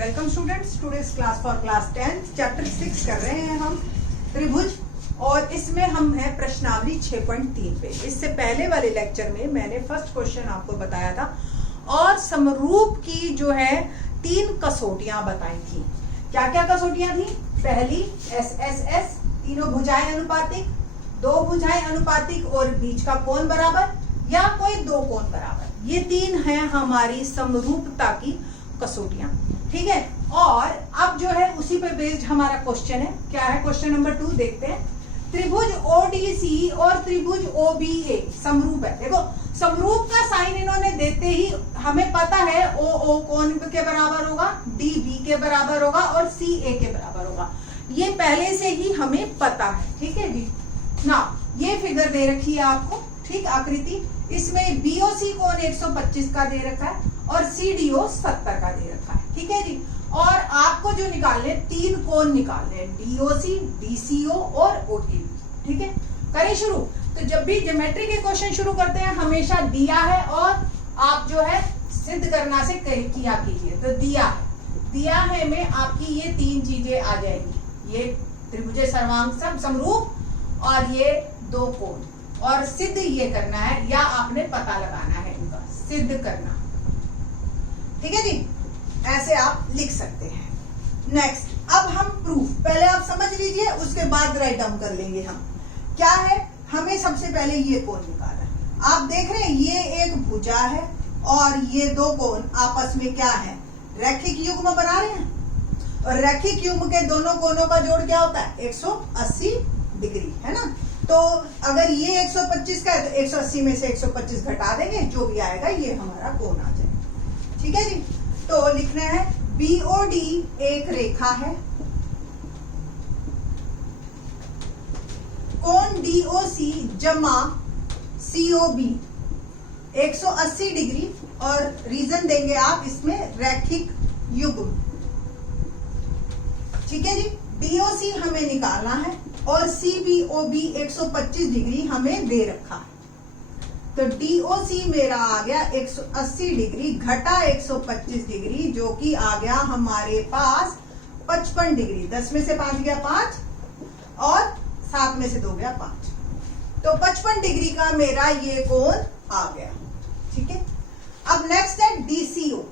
Welcome students, today's class for class 10 chapter 6 कर रहे हैं हम त्रिभुज, और इसमें हम हैं प्रश्नावली 6.3 पे। इससे पहले वाले लेक्चर में मैंने फर्स्ट क्वेश्चन आपको बताया था और समरूप की जो है 3 कसौटियां बताई थी। क्या क्या कसौटियां थी? पहली एस, तीनों भुजाएं अनुपातिक, 2 भुजाएं अनुपातिक और बीच का कोण बराबर या कोई 2 कोण बराबर। ये 3 हैं हमारी समरूपता की कसौटियां, ठीक है। और अब जो है उसी पे बेस्ड हमारा क्वेश्चन है। क्या है क्वेश्चन नंबर 2? देखते हैं। त्रिभुज ओडीसी और त्रिभुज ओबीए समरूप है। देखो समरूप का साइन इन्होंने देते ही हमें पता है ओ कोण के बराबर होगा, डी बी के बराबर होगा और सी ए के बराबर होगा। ये पहले से ही हमें पता है, ठीक है जी ना। ये फिगर दे रखी है आपको, ठीक, आकृति। इसमें बीओसी कोण 125 का दे रखा है और सीडीओ 70 का दे रखा है, ठीक है जी। और आपको जो निकालने 3 कोण निकालने, डीओसी, डीसीओ और ओटीबी, ठीक है। करें शुरू। तो जब भी ज्योमेट्री के क्वेश्चन शुरू करते हैं हमेशा दिया है और आप जो है सिद्ध करना से किया कीजिए। तो दिया है में आपकी ये 3 चीजें आ जाएगी, ये त्रिभुज सर्वांग समरूप और ये 2 कोण, और सिद्ध ये करना है या आपने पता लगाना है इनका, सिद्ध करना, ठीक है जी। ऐसे आप लिख सकते हैं। नेक्स्ट, अब हम प्रूफ, पहले आप समझ लीजिए उसके बाद राइट डाउन कर लेंगे हम। क्या है, हमें सबसे पहले ये कोण निकालना है। आप देख रहे हैं ये एक भुजा है और ये 2 कोण आपस में क्या है, रैखिक युग्म बना रहे हैं। और रैखिक युग्म के दोनों कोणों का जोड़ क्या होता है? 180 डिग्री, है ना। तो अगर ये 125 का है तो 180 में से 125 घटा देंगे, जो भी आएगा ये हमारा कोण आ जाएगा, ठीक है जी। तो लिखना है बीओडी एक रेखा है, कोण डीओसी जमा सीओबी 180 डिग्री, और रीजन देंगे आप इसमें रैखिक युग्म, ठीक है जी। डीओसी हमें निकालना है और सीबीओबी 125 डिग्री हमें दे रखा है। तो डीओसी मेरा आ गया 180 डिग्री घटा 125 डिग्री, जो कि आ गया हमारे पास 55 डिग्री। 10 में से 5 गया 5 और 7 में से 2 गया 5, तो 55 डिग्री का मेरा ये कोण आ गया, ठीक है। अब नेक्स्ट है डीसीओ,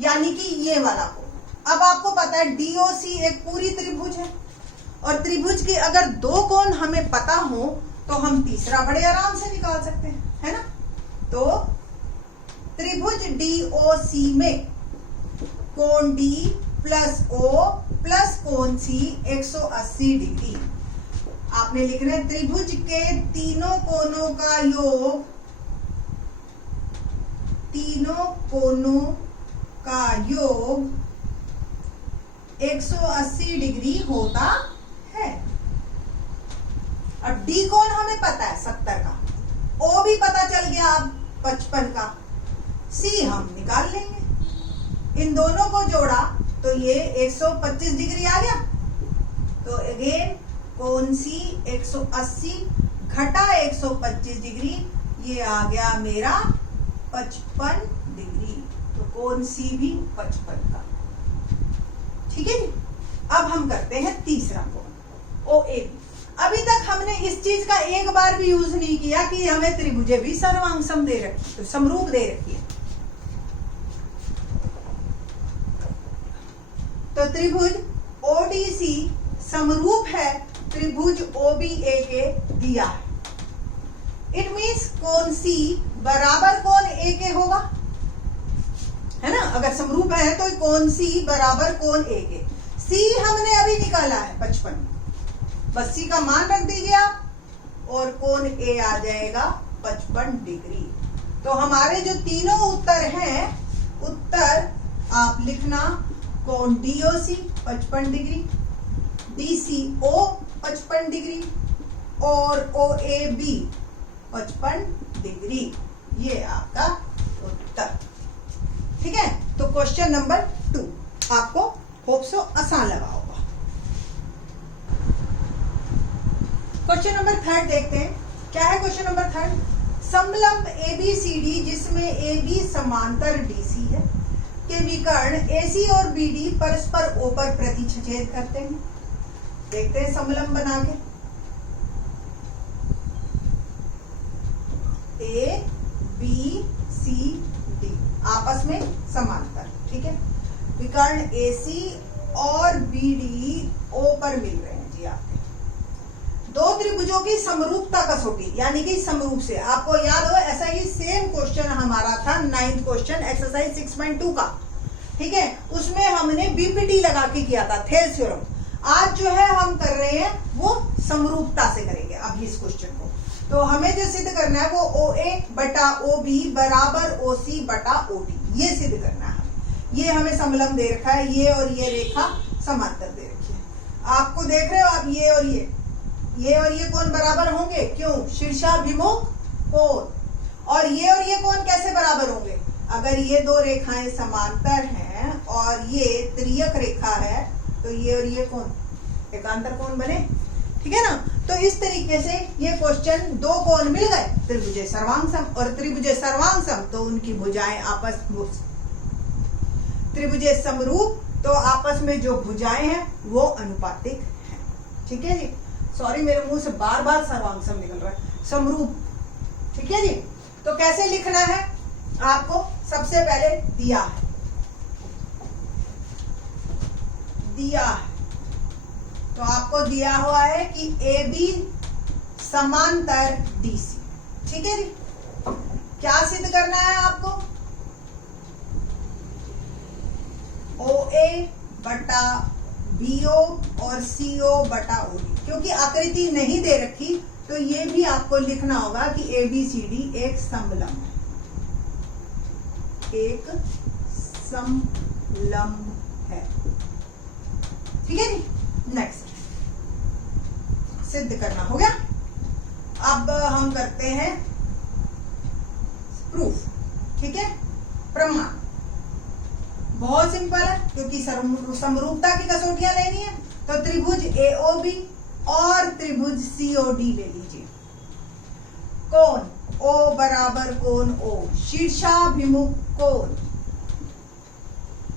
यानी कि ये वाला कोण। अब आपको पता है डीओसी एक पूरी त्रिभुज है, और त्रिभुज के अगर 2 कोण हमें पता हो तो हम तीसरा बड़े आराम से निकाल सकते हैं, है ना। तो त्रिभुज डीओसी में कोण डी प्लस ओ प्लस कोण सी 180 डिग्री। आपने लिखना है त्रिभुज के तीनों कोणों का योग, तीनों कोणों का योग 180 डिग्री होता है। अब डी कोण हमें पता है 70 का, ओ भी पता चल गया अब 55 का, सी हम निकाल लेंगे। इन दोनों को जोड़ा तो ये 125 डिग्री आ गया। तो अगेन कोण सी 180 घटा 125 डिग्री, ये आ गया मेरा 55 डिग्री। तो कोण सी भी 55 का, ठीक है जी। अब हम करते हैं तीसरा कोण ओएबी। अभी तक हमने इस चीज का एक बार भी यूज नहीं किया कि हमें त्रिभुजे भी सर्वांग सम दे रखी, तो समरूप दे रखी है। तो त्रिभुज ओडीसी समरूप है त्रिभुज ओबीए के दिया है। इट मीन्स कोण सी बराबर कोण ए के होगा, है ना। अगर समरूप है तो कोण सी बराबर कोण ए के। सी हमने अभी निकाला है 55, बस सी का मान रख दीजिए आप, और कोण ए आ जाएगा 55 डिग्री। तो हमारे जो तीनों उत्तर हैं, उत्तर आप लिखना कोण डीओसी 55 डिग्री, डीसीओ 55 डिग्री और ओएबी 55 डिग्री। ये आपका उत्तर, ठीक है। तो क्वेश्चन नंबर 2 आपको होप सो आसान लगा होगा। क्वेश्चन नंबर 3 देखते हैं। क्या है क्वेश्चन नंबर 3? समलंब एबीसीडी जिसमें AB समांतर डीसी है, के विकर्ण AC और BD परस्पर O पर प्रतिच्छेद करते हैं। देखते हैं समलंब बना के। A B C D आपस में समांतर, ठीक है। विकर्ण AC और BD O पर मिल रहे हैं जी आपके। दो त्रिभुजों की समरूपता कसौटी, यानी कि समरूप से, आपको याद हो ऐसा ही सेम क्वेश्चन हमारा था 9th क्वेश्चन एक्सरसाइज 6.2 का, ठीक है। उसमें हमने बीपीटी लगा के किया था, थेल्स थ्योरम। आज जो है हम कर रहे हैं वो समरूपता से करेंगे अब इस क्वेश्चन को। तो हमें जो सिद्ध करना है वो OA बटा OB बराबर OC बटा OD, ये सिद्ध करना है। ये हमें समलंब दे रखा है, ये और ये रेखा समांतर दे रखी है। आपको देख रहे हो आप, ये और ये कोण बराबर होंगे, क्यों? शीर्षाभिमुख कोण। और ये कोण कैसे बराबर होंगे? अगर ये दो रेखाएं समांतर हैं और ये त्रियक रेखा है तो ये और ये कोण एकांतर कोण बने, ठीक है ना। तो इस तरीके से ये क्वेश्चन, दो कोण मिल गए, त्रिभुजे सर्वांग सम, और त्रिभुजे सर्वांग सम तो उनकी भुजाएं आपस, त्रिभुजे समरूप तो आपस में जो भुजाएं हैं वो अनुपातिक हैं, ठीक है जी। सॉरी मेरे मुंह से बार बार सर्वांग सम निकल रहा है, समरूप, ठीक है जी। तो कैसे लिखना है आपको? सबसे पहले दिया है तो आपको दिया हुआ है कि AB समांतर DC, ठीक है जी। क्या सिद्ध करना है आपको? OA बटा BO और CO बटा OD। क्योंकि आकृति नहीं दे रखी तो ये भी आपको लिखना होगा कि ABCD एक समलंब है, ठीक है जी। नेक्स्ट सिद्ध करना हो गया। अब हम करते हैं प्रूफ, ठीक है, प्रमाण। बहुत सिंपल है, क्योंकि समरूपता की कसौटियां लेनी है तो त्रिभुज AOB और त्रिभुज COD ले लीजिए। कोण O बराबर कोण O, शीर्षाभिमुख कोण।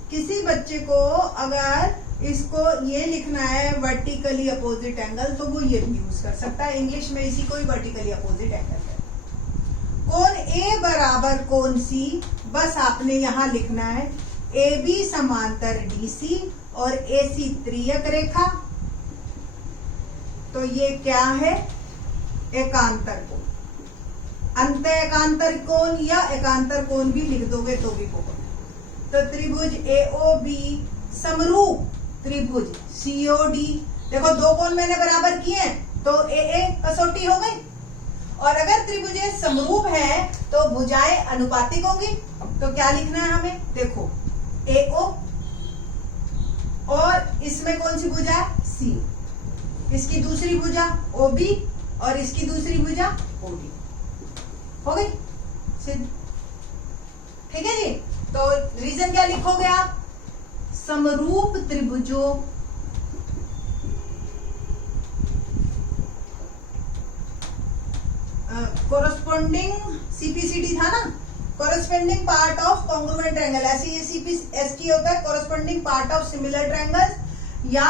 किसी बच्चे को अगर इसको ये लिखना है वर्टिकली अपोजिट एंगल तो वो ये भी यूज कर सकता है, इंग्लिश में इसी को ही वर्टिकली अपोजिट एंगल है। कोण A बराबर कोण C, बस आपने यहां लिखना है AB समांतर DC और AC त्रियक रेखा, तो ये क्या है? एकांतर कोण। अंत एकांतर कोण या एकांतर कोण भी लिख दोगे तो भी होगा। तो त्रिभुज AOB समरूप त्रिभुज COD, देखो दो कोण मैंने बराबर किए हैं तो AA कसौटी हो गई। और अगर त्रिभुजे समरूप है तो भुजाएं अनुपातिक होंगी, तो क्या लिखना है हमें? देखो AO और इसमें कौन सी भुजा है? CO, इसकी दूसरी भुजा OB और इसकी दूसरी भुजा OD, हो गई सिद्ध, ठीक है जी। तो रीजन क्या लिखोगे आप? समरूप त्रिभुजों कोरस्पोंडिंग CPCD था ना, corresponding part of congruent triangle, ऐसे ये CPST होता है, corresponding part of similar triangles, या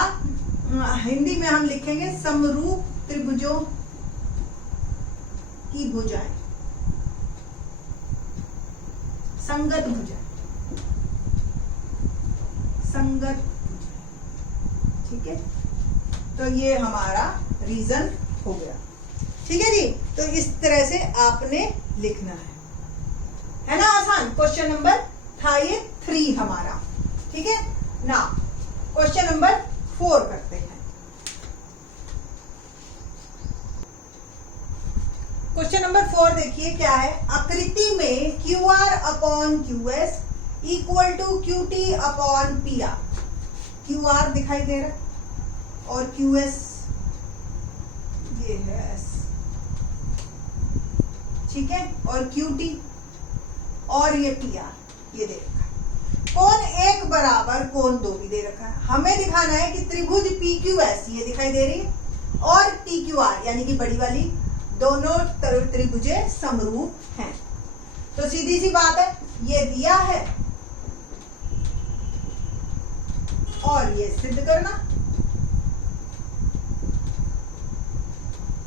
हिंदी में हम लिखेंगे समरूप त्रिभुजों की भुजाएं, संगत भुजाएं, संगत, ठीक है। तो ये हमारा रीजन हो गया, ठीक है जी। तो इस तरह से आपने लिखना है ना, आसान। क्वेश्चन नंबर था ये 3 हमारा, ठीक है ना। क्वेश्चन नंबर 4 करते हैं। क्वेश्चन नंबर 4 देखिए क्या है। आकृति में QR upon QS equal to QT upon PR। QR दिखाई दे रहा है और QS ये है S, ठीक है, और QT और ये PR ये दे रखा है। कोण 1 बराबर कोण 2 भी दे रखा है। हमें दिखाना है कि त्रिभुज PQS ये दिखाई दे रही है और TQR यानी कि बड़ी वाली, दोनों त्रिभुजे समरूप हैं। तो सीधी सी बात है, ये दिया है और ये सिद्ध करना।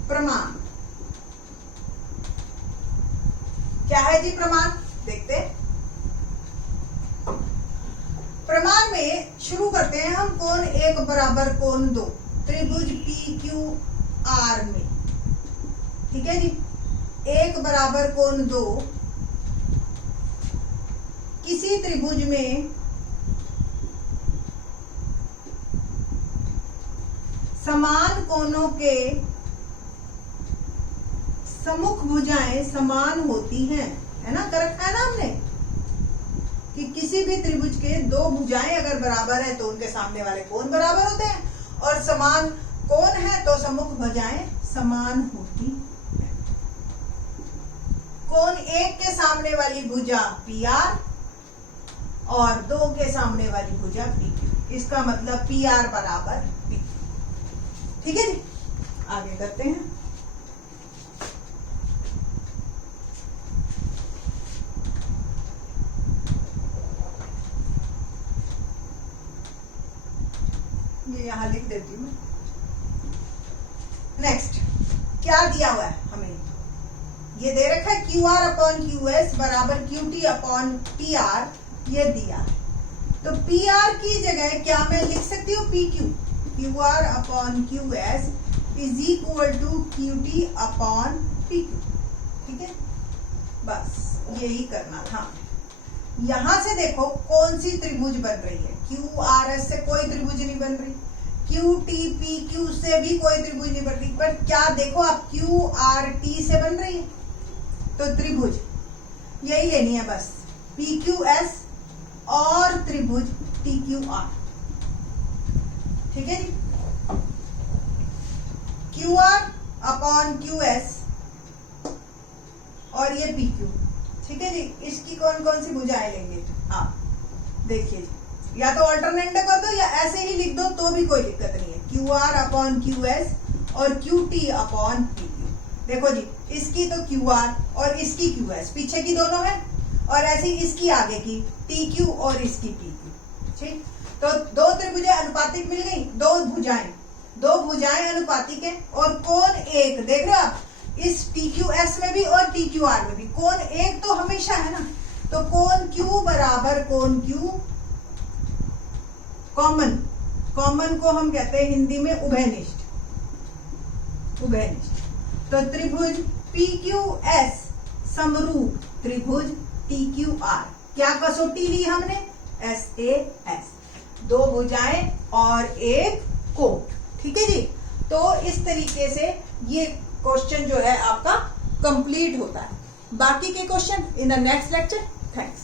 प्रमाण क्या है जी? प्रमाण देखते हैं। प्रमाण में शुरू करते हैं हम कोण एक बराबर कोण दो त्रिभुज पी क्यू आर में। ठीक है जी, एक बराबर कोण दो किसी त्रिभुज में समान कोणों के सम्मुख भुजाएं समान होती हैं, है ना? कर रखा है ना हमने कि किसी भी त्रिभुज के दो भुजाएं अगर बराबर है तो उनके सामने वाले कोण बराबर होते हैं, और समान कोण है तो सम्मुख भुजाएं समान होती हैं। कोण एक के सामने वाली भुजा पी आर और दो के सामने वाली भुजा पी क्यू, इसका मतलब पी आर बराबर पी क्यू। ठीक है जी, आगे करते हैं। ये यहां लिख देती हूँ। नेक्स्ट क्या दिया हुआ है हमें? ये दे रखा है Q R upon Q S बराबर Q T upon P R, ये दिया है। तो पी आर की जगह क्या मैं लिख सकती हूँ? P Q, Q R upon Q S is equal to Q T upon P Q. ठीक है, बस यही करना था। यहां से देखो कौन सी त्रिभुज बन रही है? क्यू आर एस से कोई त्रिभुज नहीं बन रही, क्यू टी पी क्यू से भी कोई त्रिभुज नहीं बन रही, पर क्या देखो आप क्यू आर टी से बन रही है। तो त्रिभुज यही लेनी है बस, पी क्यू एस और त्रिभुज टी क्यू आर। ठीक है जी, Q R upon Q S और ये पी क्यू। ठीक है जी, इसकी कौन कौन सी भुजाएं लेंगे? हाँ देखिए जी, या तो ऑल्टरनेट कर दो या ऐसे ही लिख दो तो भी कोई दिक्कत नहीं है। Q R upon Q S और Q T upon P Q. देखो जी, इसकी तो क्यू आर और इसकी क्यू एस पीछे की दोनों है, और ऐसी इसकी आगे की टी क्यू और इसकी पी क्यू। ठीक, तो दो त्रिभुजें अनुपातिक मिल गई, दो भुजाएं अनुपातिक है, और कोण एक देख रहे हो आप, इस टी क्यू एस में भी और टी क्यू आर में भी कोण एक तो हमेशा है ना। तो कोण क्यू बराबर कोण क्यू कॉमन को हम कहते हैं हिंदी में उभयनिष्ठ। तो त्रिभुज पी क्यू एस समरूप त्रिभुज टी क्यू आर। क्या कसौटी ली हमने? एस ए एस, दो भुजाएं और एक कोण। ठीक है जी, तो इस तरीके से ये क्वेश्चन जो है आपका कंप्लीट होता है। बाकी के question in the next lecture. Thanks.